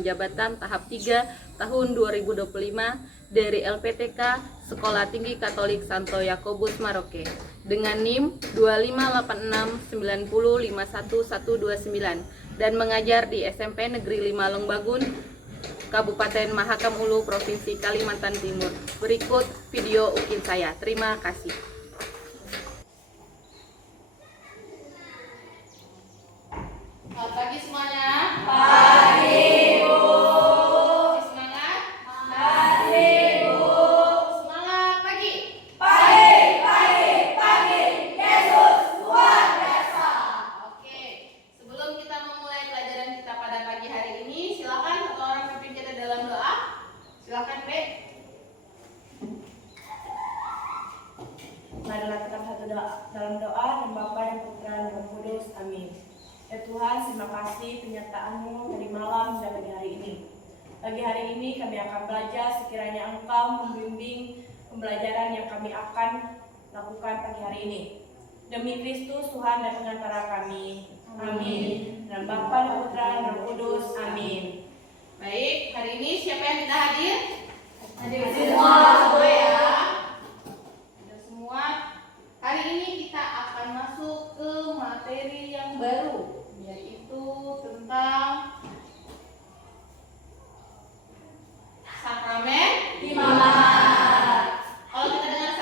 Program Jabatan Tahap 3 tahun 2025 dari LPTK Sekolah Tinggi Katolik Santo Yakobus Maroke dengan NIM 25869051129 dan mengajar di SMP Negeri 5 Longbagun, Kabupaten Mahakam Ulu, Provinsi Kalimantan Timur. Berikut video UKIN saya. Terima kasih. Selamat pagi semuanya. Pagi, Bu. Semangat. Pagi, Bu. Semangat pagi. Pagi. Yesus luar biasa. Oke, sebelum kita memulai pelajaran kita pada pagi hari ini, silakan satu orang pimpin kita dalam doa. Silakan, Bek. Marilah kita satu dalam doa dan Bapa dan Putra dan Roh Kudus. Amin. Ya Tuhan, terima kasih penyertaan-Mu dari malam hingga pagi hari ini. Pagi hari ini kami akan belajar, sekiranya Engkau membimbing pembelajaran yang kami akan lakukan pagi hari ini. Demi Kristus Tuhan dan pengantara kami. Amin. Dan Bapa dan Putra dan Roh Kudus. Amin. Baik, hari ini siapa yang tidak hadir? Hadir semua ya. Hadir semua. Hari ini kita akan masuk ke materi yang baru, yaitu tentang sakramen imamat. Kalau kita dengar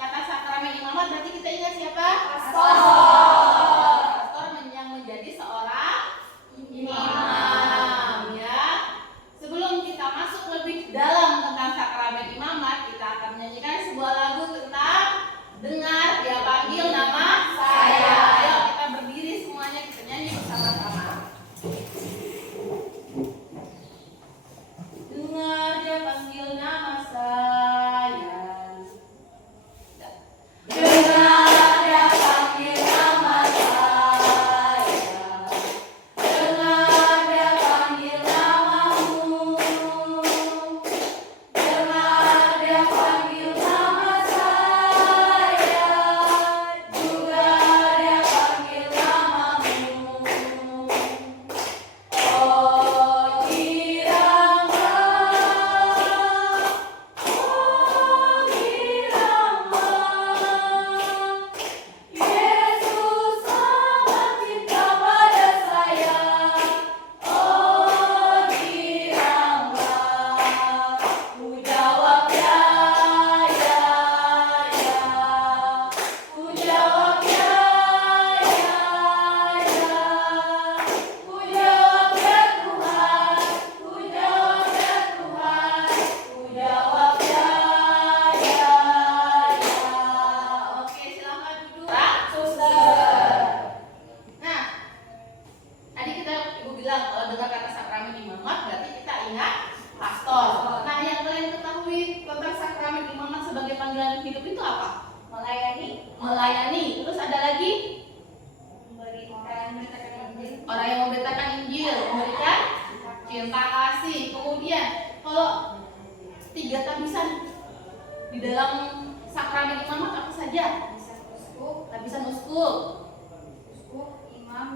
kata sakramen imamat, berarti kita ingat siapa? Pastor yang menjadi seorang imam, ya. Sebelum kita masuk lebih dalam tentang sakramen imamat, kita akan menyanyikan sebuah lagu tentang dengar dia panggil nama saya. Ayo kita berdiri semuanya, kita nyanyi bersama-sama. Dengar dia panggil nama saya. Dengar dia panggil nama saya. Dengar dia panggil namamu. Dengar dia panggil nama saya. Juga dia panggil namamu. Oh Irama, oh Irama, Yesus sangat cinta pada saya. Oh Irama, ku jawab ya, ku jawab ya, ku jawab ya Tuhan, ku jawab ya Tuhan, ku jawab ya. Oke, silakan duduk. Pak, Suster. Nah, tadi Ibu bilang kalau dengar kata sakramen imamat berarti kita ingat pastor. Nah, yang kalian ketahui tentang sakramen imamat sebagai panggilan hidup itu apa? Melayani. Terus ada lagi? Orang yang memberitakan Injil, memberikan cinta kasih. Kemudian kalau 3 tabisan di dalam sakramen imamat apa saja? Tabisan uskup, uskup, imam,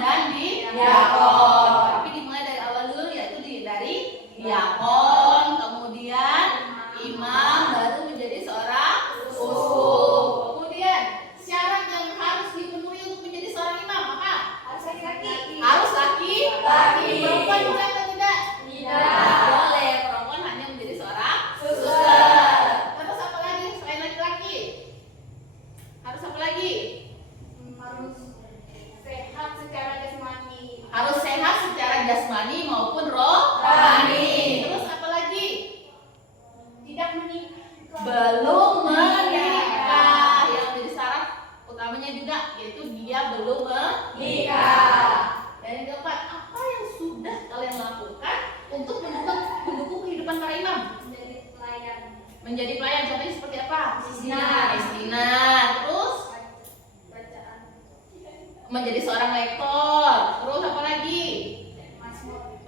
dan diakon. Tapi dimulai dari awal dulu, yaitu dari diakon, kemudian imam, baru menjadi seorang uskup. Kemudian syarat yang harus dipenuhi untuk menjadi seorang imam apa? Harus laki. Perempuan boleh atau tidak? Boleh. Perempuan hanya menjadi seorang suster. Terus apa lagi selain laki-laki? Harus apa lagi? Harus sehat secara jasmani maupun rohani. Terus apa lagi? Belum menikah. Yang menjadi syarat utamanya juga yaitu dia belum menikah. Dan yang keempat, apa yang sudah kalian lakukan untuk mendukung kehidupan para imam? Menjadi pelayan. Contohnya seperti apa? Istina. Terus menjadi seorang lektor. Terus apa lagi?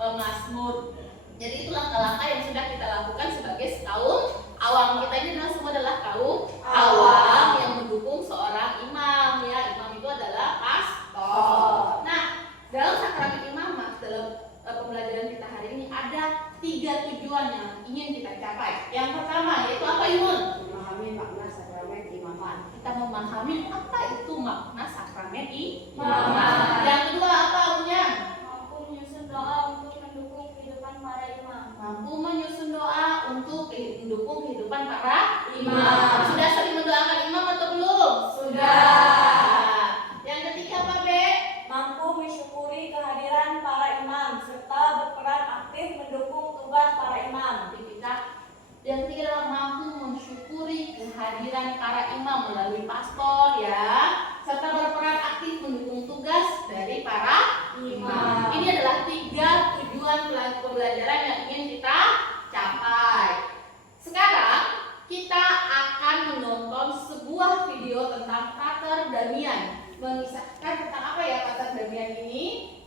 Mazmur. Jadi itu langkah-langkah yang sudah kita lakukan sebagai kaum awam. Kita ini adalah kaum awam yang mendukung seorang imam, ya. Imam itu adalah pastor. Nah, dalam sakramen imamat, dalam memahami apa itu makna sakramen imam. Yang kedua apa Abunya? Mampu menyusun doa untuk mendukung kehidupan para imam. Mampu menyusun doa untuk mendukung kehidupan para imam. Sudah sering mendoakan imam atau belum? Sudah. Yang ketiga apa, Be? Mampu mensyukuri kehadiran para imam serta berperan aktif mendukung tugas para imam. Yang ketiga adalah mampu mensyukuri kehadiran para imam melalui pastor ya, serta berperan aktif mendukung tugas dari para imam. Ini adalah 3 tujuan pembelajaran yang ingin kita capai. Sekarang kita akan menonton sebuah video tentang Pater Damian. Mengisahkan tentang apa ya Pater Damian ini?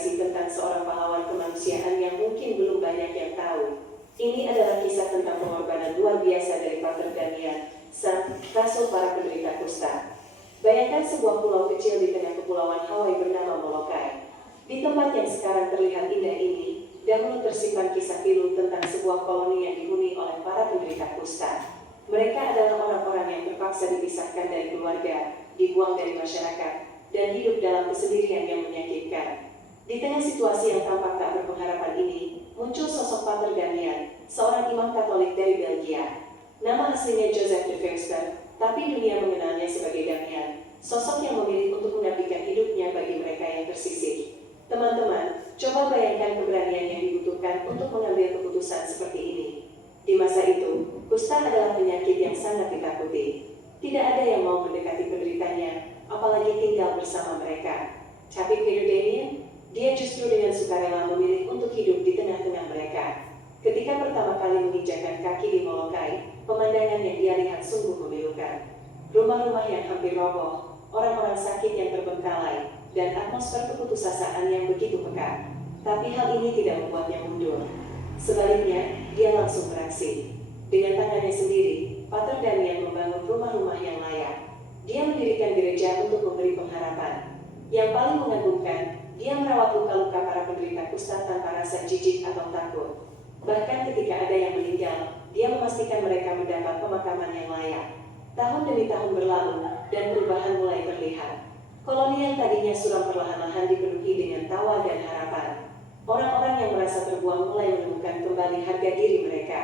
Tentang seorang pahlawan kemanusiaan yang mungkin belum banyak yang tahu. Ini adalah kisah tentang pengorbanan luar biasa dari Pater Damian, sang rasul para penderita kusta. Bayangkan sebuah pulau kecil di tengah kepulauan Hawaii bernama Molokai. Di tempat yang sekarang terlihat indah ini, dahulu tersimpan kisah pilu tentang sebuah koloni yang dihuni oleh para penderita kusta. Mereka adalah orang-orang yang terpaksa dipisahkan dari keluarga, dibuang dari masyarakat, dan hidup dalam kesendirian yang menyakitkan. Di tengah situasi yang tampak tak berpengharapan ini, muncul sosok Pater Damian, seorang imam Katolik dari Belgia. Nama aslinya Joseph de Verster, tapi dunia mengenalnya sebagai Damian, sosok yang memilih untuk mengabdikan hidupnya bagi mereka yang tersisih. Teman-teman, coba bayangkan keberanian yang dibutuhkan untuk mengambil keputusan seperti ini. Di masa itu, kusta adalah penyakit yang sangat ditakuti. Tidak ada yang mau mendekati penderitanya, apalagi tinggal bersama mereka. Tapi Pater Damian, dia justru dengan sukarela memilih untuk hidup di tengah-tengah mereka. Ketika pertama kali menginjakkan kaki di Molokai, pemandangan yang dia lihat sungguh memilukan. Rumah-rumah yang hampir roboh, orang-orang sakit yang terbengkalai, dan atmosfer keputusasaan yang begitu pekat. Tapi hal ini tidak membuatnya mundur. Sebaliknya, dia langsung beraksi. Dengan tangannya sendiri, Pater Damian membangun rumah-rumah yang layak. Dia mendirikan gereja untuk memberi pengharapan. Yang paling mengagumkan, dia merawat luka-luka para penderita kusta tanpa rasa jijik atau takut. Bahkan ketika ada yang meninggal, dia memastikan mereka mendapat pemakaman yang layak. Tahun demi tahun berlalu, dan perubahan mulai terlihat. Koloni yang tadinya suram perlahan-lahan dipenuhi dengan tawa dan harapan. Orang-orang yang merasa terbuang mulai menemukan kembali harga diri mereka.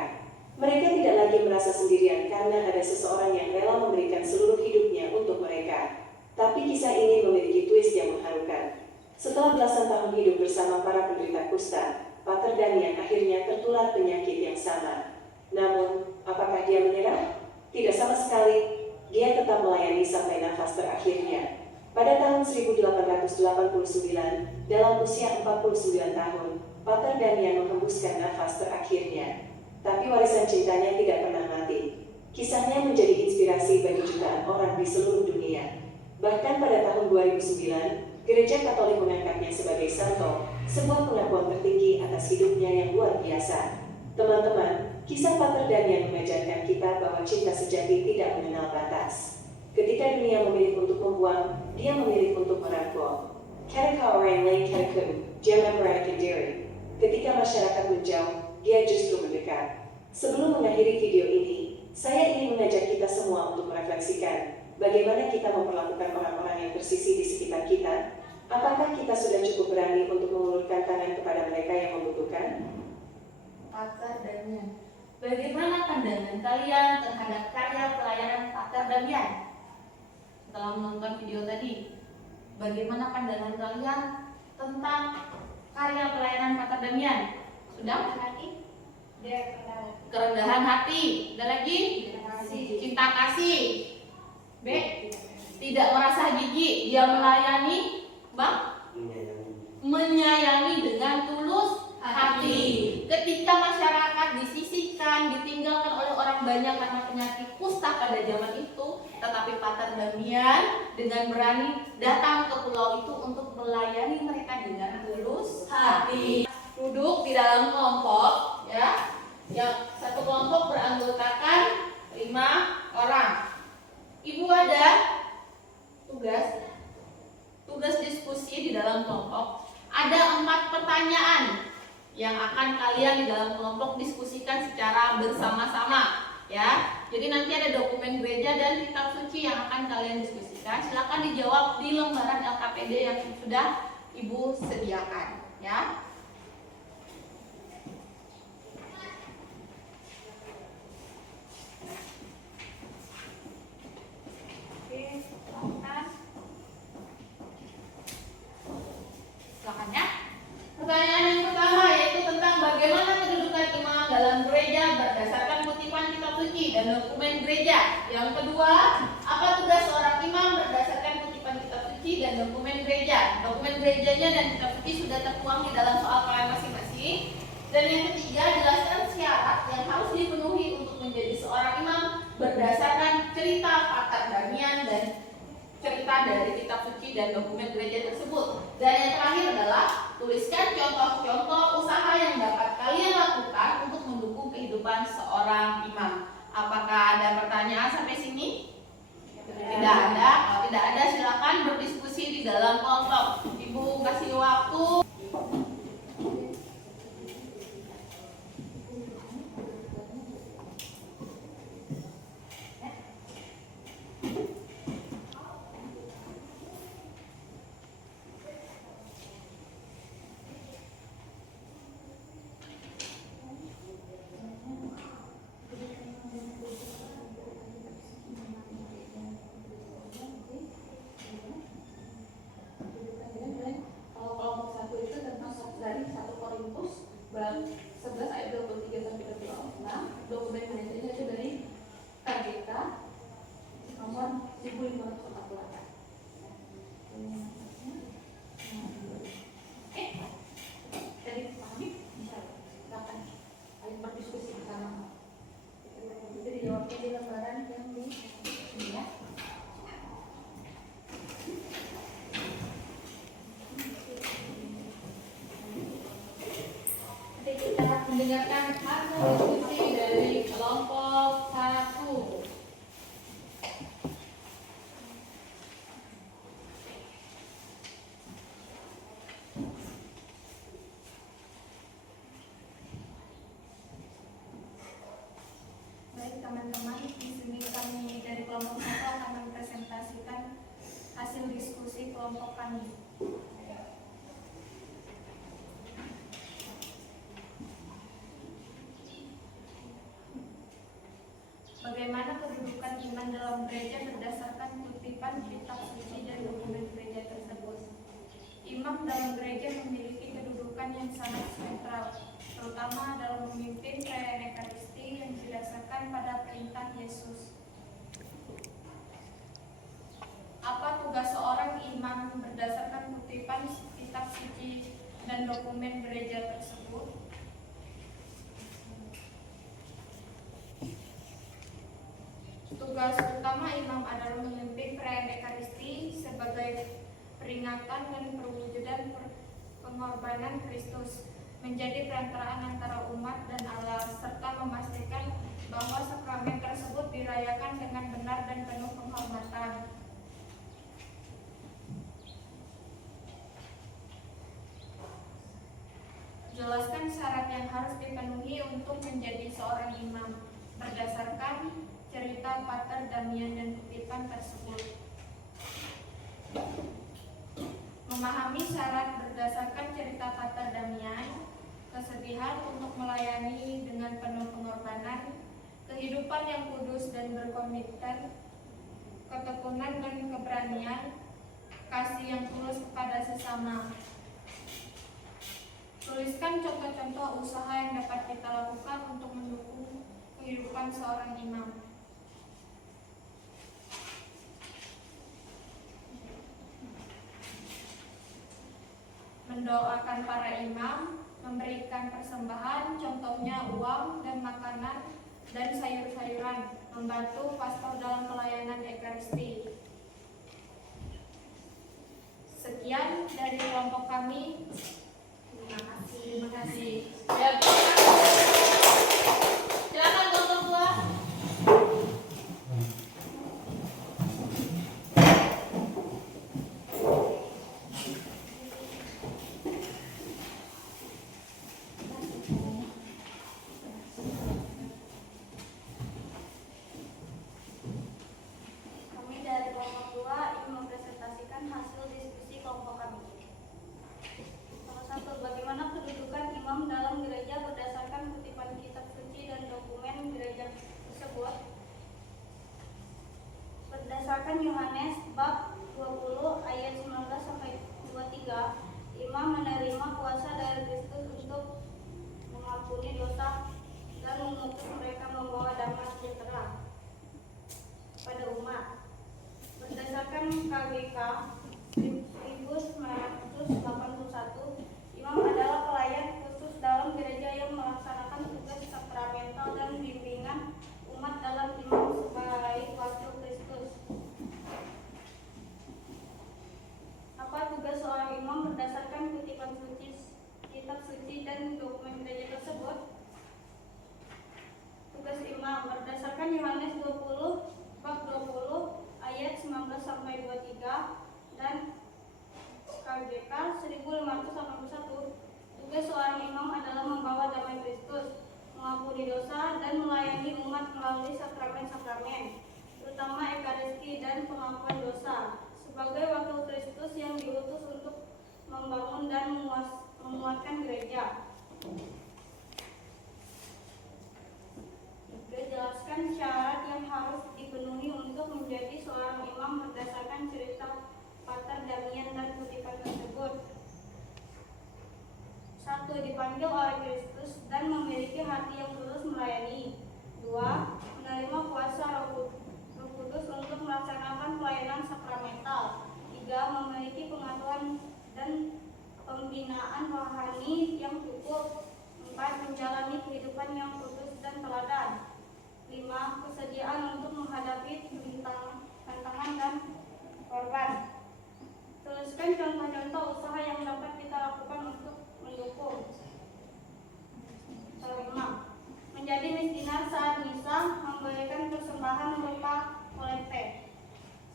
Mereka tidak lagi merasa sendirian karena ada seseorang yang rela memberikan seluruh hidupnya untuk mereka. Tapi kisah ini memiliki twist yang mengharukan. Setelah belasan tahun hidup bersama para penderita kusta, Pater Damian akhirnya tertular penyakit yang sama. Namun, apakah dia menyerah? Tidak sama sekali. Dia tetap melayani sampai nafas terakhirnya. Pada tahun 1889, dalam usia 49 tahun, Pater Damian menghembuskan nafas terakhirnya. Tapi warisan cintanya tidak pernah mati. Kisahnya menjadi inspirasi bagi jutaan orang di seluruh dunia. Bahkan pada tahun 2009, Gereja Katolik mengangkatnya sebagai santo, sebuah pengakuan tertinggi atas hidupnya yang luar biasa. Teman-teman, kisah Pater Damian mengajarkan kita bahwa cinta sejati tidak mengenal batas. Ketika dunia memilih untuk membuang, dia memilih untuk merangkul. Ketika orang lain katakan, jangan merayakan diri. Ketika masyarakat menjauh, dia justru mendekat. Sebelum mengakhiri video ini, saya ingin mengajak kita semua untuk merefleksikan bagaimana kita memperlakukan orang-orang yang tersisih di sekitar kita. Apakah kita sudah cukup berani untuk mengulurkan tangan kepada mereka yang membutuhkan? Pater Damian, bagaimana pandangan kalian terhadap karya pelayanan Pater Damian? Setelah menonton video tadi, bagaimana pandangan kalian tentang karya pelayanan Pater Damian? Sudah? Kerendahan hati. Ada lagi? Cinta kasih. B. Tidak merasa jijik. Dia melayani, Bang? Menyayangi dengan tulus hati. Ketika masyarakat disisihkan, ditinggalkan oleh orang banyak karena penyakit kusta pada zaman itu, tetapi Pater Damian dengan berani datang ke pulau itu untuk melayani mereka dengan tulus hati. Duduk di dalam kelompok, ya. Yang satu kelompok beranggotakan 5 orang. Ibu ada tugas diskusi di dalam kelompok. Ada 4 pertanyaan yang akan kalian di dalam kelompok diskusikan secara bersama-sama, ya. Jadi nanti ada dokumen gereja dan kitab suci yang akan kalian diskusikan. Silakan dijawab di lembaran LKPD yang sudah Ibu sediakan, ya. Oke, silakan. Silakan ya. Pertanyaan yang pertama yaitu tentang bagaimana kedudukan imam dalam gereja berdasarkan kutipan kitab suci dan dokumen gereja. Yang kedua, apa tugas seorang imam berdasarkan kutipan kitab suci dan dokumen gereja. Dokumen gerejanya dan kitab suci sudah tertuang di dalam soal kalian masing-masing. Dan yang ketiga, jelaskan syarat yang harus dipenuhi untuk menjadi seorang imam berdasarkan cerita Damian dan cerita dari kitab suci dan dokumen gereja tersebut. Dan yang terakhir adalah tuliskan contoh-contoh usaha yang dapat kalian lakukan untuk mendukung kehidupan seorang imam. Apakah ada pertanyaan sampai sini? Tidak ada. Kalau tidak ada, silakan berdiskusi di dalam kelompok. Ibu kasih waktu. Kalau kelompok 1 itu tentang dari 1 Korintus bab 11 ayat 23 sampai 26. Dokumen gereja itu dari KGK nomor 1548. Jadi pahami? Silakan. Ayo berdiskusi bersama. Itu dijawabnya di lembaran yang di sini ya. Kita mendengarkan hasil diskusi dari kelompok 1. Baik teman-teman, di sini kami dari kelompok 1 akan mempresentasikan hasil diskusi kelompok kami. Bagaimana kedudukan iman dalam gereja berdasarkan kutipan kitab suci dan dokumen gereja tersebut. Imam dalam gereja memiliki kedudukan yang sangat sentral, terutama dalam memimpin perayaan Ekaristi yang didasarkan pada perintah Yesus. Apa tugas seorang imam berdasarkan kutipan kitab suci dan dokumen gereja tersebut? Tugas utama imam adalah memimpin perayaan Ekaristi sebagai peringatan dan perwujudan pengorbanan Kristus, menjadi perantaraan antara umat dan Allah, serta memastikan bahwa sakramen tersebut dirayakan dengan benar dan penuh penghormatan. Jelaskan syarat yang harus dipenuhi untuk menjadi seorang imam berdasarkan cerita Pater Damian dan kutipan tersebut. Memahami syarat berdasarkan cerita Pater Damian, kesedihan untuk melayani dengan penuh pengorbanan, kehidupan yang kudus dan berkomitmen, ketekunan dan keberanian, kasih yang tulus kepada sesama. Tuliskan contoh-contoh usaha yang dapat kita lakukan untuk mendukung kehidupan seorang imam. Mendoakan para imam, memberikan persembahan, contohnya uang dan makanan dan sayur-sayuran, membantu pastor dalam pelayanan Ekaristi. Sekian dari kelompok kami. Terima kasih. Ya, silakan kelompok 2. mengampuni dosa dan mengutus mereka membawa damai sejahtera pada umat. Berdasarkan KGK 1981, imam adalah pelayan khusus dalam gereja yang melaksanakan tugas sakramental dan bimbingan umat dalam iman sebagai wakil Kristus. Apa tugas seorang imam berdasarkan kutipan suci, kitab suci dan dokumen gereja tersebut? Tugas imam berdasarkan Yohanes 20 bab 20 ayat 19 sampai 23 dan KGK 1581. Tugas seorang imam adalah membawa damai Kristus, mengampuni dosa dan melayani umat melalui sakramen-sakramen, terutama Ekaristi dan pengampunan dosa, sebagai wakil Kristus yang diutus untuk membangun dan menguatkan gereja. Jelaskan syarat yang harus dipenuhi untuk menjadi seorang imam berdasarkan cerita Pater Damian dan kutipan tersebut. 1. Dipanggil oleh Kristus dan memiliki hati yang tulus melayani. 2. Menerima kuasa Roh Kudus untuk melaksanakan pelayanan sakramental. 3. Memiliki pengetahuan dan pembinaan rohani yang cukup. 4. Menjalani kehidupan yang kudus dan teladan. 5. Kesediaan untuk menghadapi tantangan dan korban. Tuliskan contoh-contoh usaha yang dapat kita lakukan untuk mendukung seorang imam. Menjadi miskinan saat misa, memberikan persembahan berupa kolekte.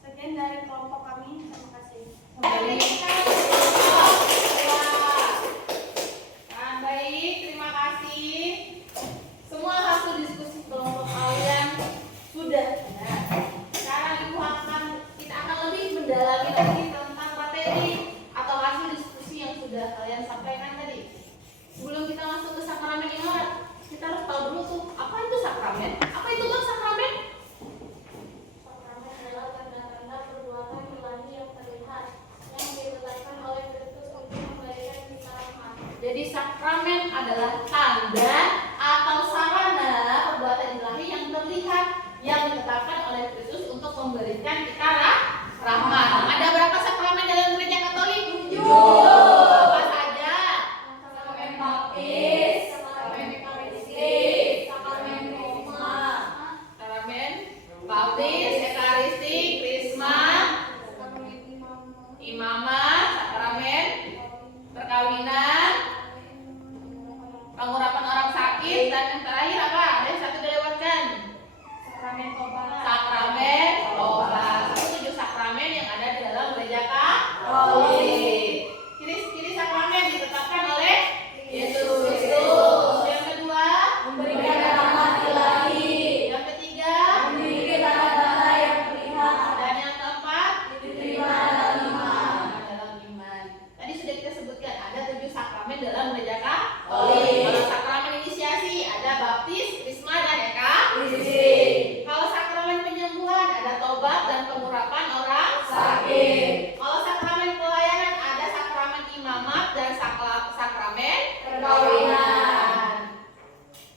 Sekian dari kelompok kami. Terima kasih. Baik, terima kasih. Semua hasil diskusi kelompok kalian sudah benar. Sekarang kita akan lebih mendalami lagi tentang materi atau hasil diskusi yang sudah kalian sampaikan tadi. Sebelum kita masuk ke sakramen imamat, kita harus tahu dulu tuh apa itu sakramen. Apa itu kan sakramen? Sakramen adalah tanda-tanda perbuatan ilahi yang terlihat yang diletakkan oleh Kristus untuk memberikan kita rahmat. Jadi sakramen adalah tanda atau sarana perbuatan ilahi yang terlihat yang ditetapkan oleh Kristus untuk memberikan kita rahmat. Ada berapa sakramen dalam gereja Katolik? 7. Apa saja? Sakramen baptis, sakramen ekaristi, sakramen krisma, Sakramen baptis, ekaristi, krisma, sakramen imamat, sakramen perkawinan, pengurapan orang sakit, dan yang terakhir apa? Ada yang satu dilewatkan. sakramen tobat. Sakramen tobat. Itu 7 sakramen yang ada di dalam gereja Katolik. Ciri-ciri sakramen ditetapkan oleh Yesus Kristus. Yang kedua, Memberikan rahmat ilahi, yang ketiga, memiliki tanda-tanda yang terlihat, dan yang keempat, diterima dalam iman. dalam iman. Tadi sudah kita sebutkan ada 7 sakramen dalam gereja Katolik. Kalau sakramen inisiasi ada baptis, krisma, dan ekaristi. Kalau sakramen penyembuhan ada tobat dan pengurapan orang sakit. Kalau sakramen pelayanan ada sakramen imamat dan sakramen perkawinan.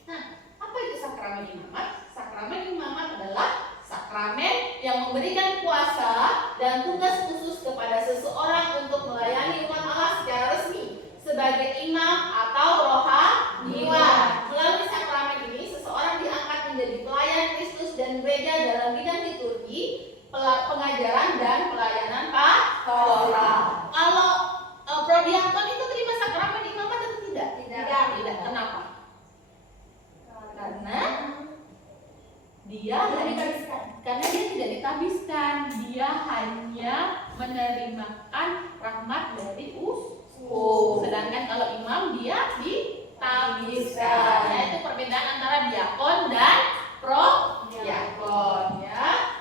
Nah, apa itu sakramen imamat? Sakramen imamat adalah sakramen yang memberikan kuasa dan tugas khusus kepada seseorang untuk melayani umat Allah secara resmi sebagai imam atau rohaniwan. Melalui sakramen ini, seseorang diangkat menjadi pelayan Kristus dan gereja dalam bidang liturgi, pengajaran, dan pelayanan pastoral. Kalau prodiakon itu terima sakramen imamat atau tidak? Tidak. Kenapa? Karena dia tidak ditabiskan. Dia hanya menerimakan rahmat dari uskup. Sedangkan kalau imam dia ditabiskan. Yaitu perbedaan antara diakon dan prodiakon, ya.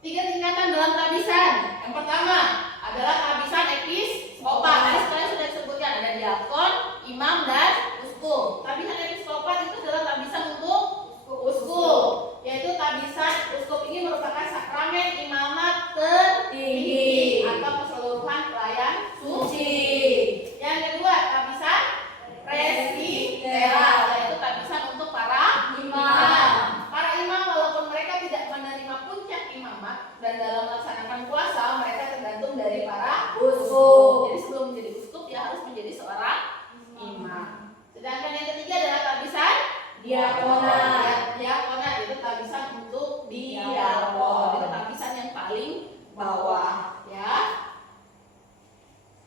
3 tingkatan dalam tabisan. Yang pertama adalah tabisan episkopat. Tadi sebenarnya sudah disebutkan ada diakon, imam, dan uskup. Tabisan episkopat itu adalah tabisan untuk uskup, yaitu tabisan uskup ini merupakan sakramen imamat tertinggi atau keseluruhan pelayan suci. Yang kedua, Diakonat itu tabisan untuk diakon. Itu tabisan yang paling bawah, ya.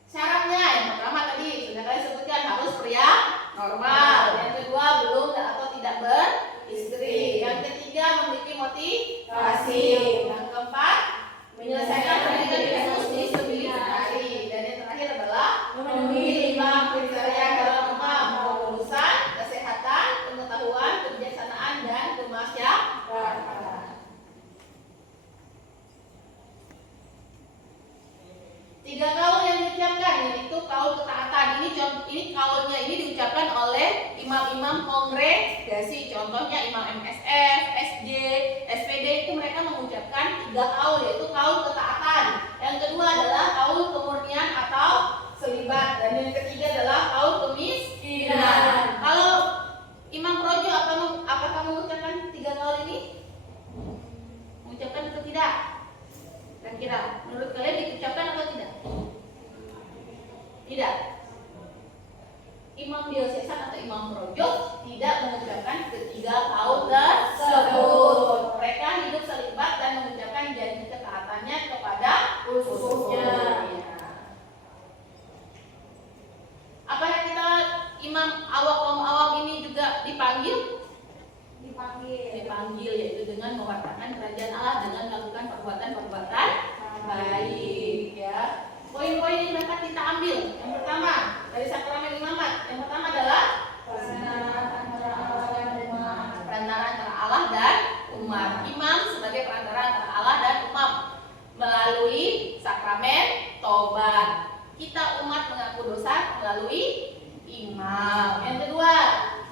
Syaratnya yang pertama tadi sudah kalian sebutkan, harus pria normal. Yang kedua belum atau tidak beristri. Yang ketiga memiliki motivasi. Yang keempat menyelesaikan pendidikan Yesus di 9 hari. Dan yang terakhir adalah memenuhi 5 kriteria dalam imam: kelulusan, kesehatan, pengetahuan, kebijaksanaan, dan kemasyarakatan. Tiga kaul yang diucapkan yaitu kaul ketaatan. Ini kaulnya ini diucapkan oleh imam-imam kongregasi. Contohnya imam MSF, SD, SPD itu mereka mengucapkan 3 kaul, yaitu kaul ketaatan. Yang kedua adalah kaul kemurnian atau selibat, dan yang ketiga adalah kaul kemiskinan. Kalau imam projo apakah mengucapkan 3 kaul ini? Mengucapkan atau tidak? Kira-kira menurut kalian diucapkan atau tidak? Tidak. Imam diosesan atau imam projo tidak mengucapkan ketiga kaul tersebut. Mereka hidup selibat dan mengucapkan janji ketaatannya kepada uskupnya. Apakah kita imam kaum awam ini juga dipanggil? Dipanggil, yaitu dengan mewartakan kerajaan Allah dengan melakukan perbuatan-perbuatan baik, ya. Poin-poin yang dapat kita ambil, yang pertama dari sakramen imamat, yang pertama adalah perantara antara Allah dan umat. Imam sebagai perantara antara Allah dan umat melalui sakramen tobat. Kita umat mengaku dosa melalui imam. Yang kedua,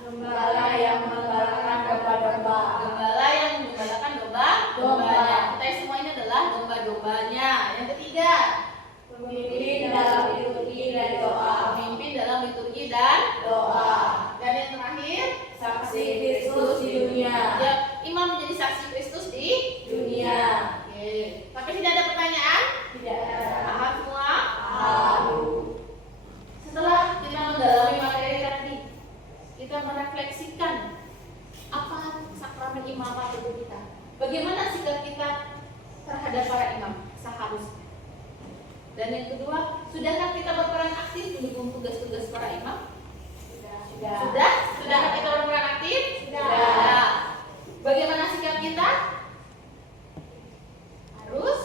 Gembala yang menggembalakan domba-domba. Gembala yang menggembalakan domba-dombanya. Kita semua ini adalah domba-dombanya. Yang ketiga, Pemimpin dalam liturgi dan doa. pemimpin dalam liturgi dan Doa. Dan yang terakhir, Saksi Kristus di dunia. ya, imam menjadi saksi Kristus di Dunia. Oke. Tapi tidak ada pertanyaan? Tidak ada. Paham semua? Paham. Setelah kita mendalami materi tadi, kita merefleksikan apa sakramen imamat itu kita. Bagaimana sikap kita terhadap para imam seharusnya. Dan yang kedua, sudahkah kita berperan aktif mendukung tugas-tugas para imam? Sudah? Sudahkah kita berperan aktif? Sudah. Bagaimana sikap kita? Harus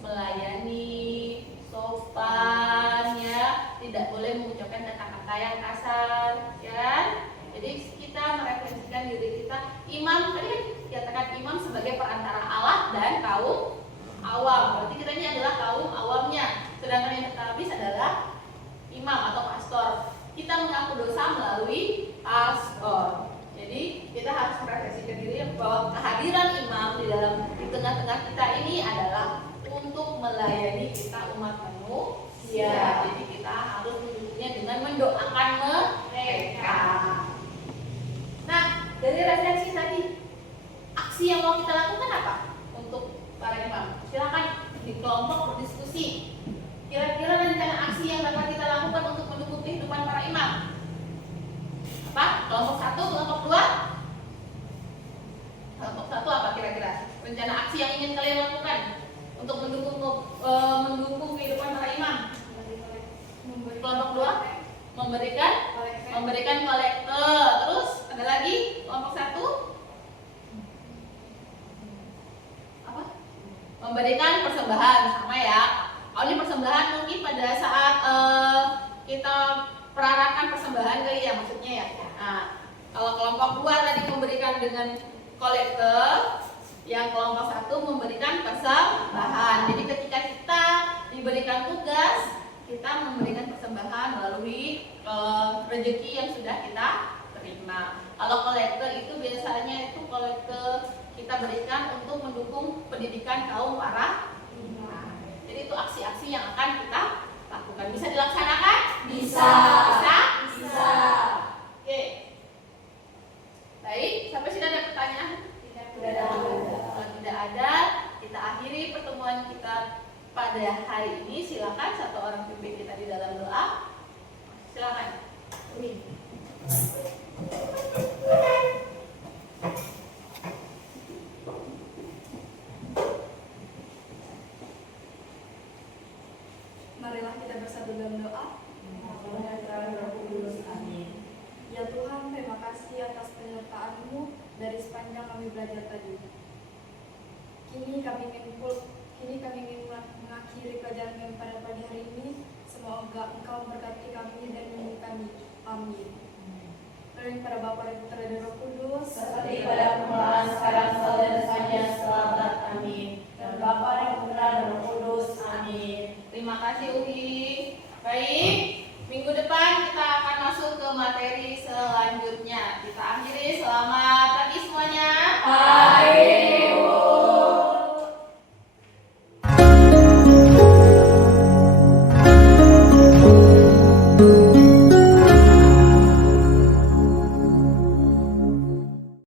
melayani, sopan, ya, tidak boleh mengucapkan kata-kata yang kasar, ya. Jadi kita merefleksikan diri kita. Imam tadi kan dikatakan imam sebagai perantara Allah dan kaum awam. Berarti kita ini adalah kaum awamnya. Sedangkan yang terhabis adalah imam atau pastor. Kita mengaku dosa melalui pastor. Jadi kita harus merefleksikan diri bahwa kehadiran imam di tengah-tengah kita ini adalah untuk melayani kita umat manusia. Jadi kita harus mendukungnya dengan mendoakan mereka. Nah, dari refleksi tadi, aksi yang mau kita lakukan apa untuk para imam? Silakan di kelompok berdiskusi. Kira-kira rencana aksi yang dapat kita lakukan untuk mendukung kehidupan para imam apa? Kelompok 1, kelompok 2? Kelompok 1 apa kira-kira? Rencana aksi yang ingin kalian lakukan untuk mendukung kehidupan para imam? Kelompok 2? Memberikan kolekte. Terus ada lagi kelompok 1? Apa? Memberikan persembahan, sama ya. Oh, ini persembahan mungkin pada saat kita perarakan persembahan kali ya maksudnya ya. Nah, kalau kelompok 2 tadi memberikan dengan kolekte, yang kelompok 1 memberikan persembahan. Jadi ketika kita diberikan tugas, kita memberikan persembahan melalui rezeki yang sudah kita terima. Kalau kolekte itu biasanya itu kolekte kita berikan untuk mendukung pendidikan kaum para imam. Jadi itu aksi-aksi yang akan kita lakukan. Bisa dilaksanakan? Bisa. Bisa? Oke. Baik, sampai sini ada pertanyaan? Tidak ada. Kalau tidak ada, kita akhiri pertemuan kita pada hari ini. Silakan satu orang pimpin kita di dalam doa. Silakan. kami ingin mengakhiri pelajaran kami pada pagi hari ini. Semoga Engkau memberkati kami dan menyertai kami. Amin. Lalu pada Bapa dan Putra dan Roh Kudus, seperti pada permulaan, sekarang, selalu dan saja, selamat. Amin. Dan Bapa dan Putra dan Roh Kudus. Amin. Terima kasih Uhi. Baik, minggu depan kita akan masuk ke materi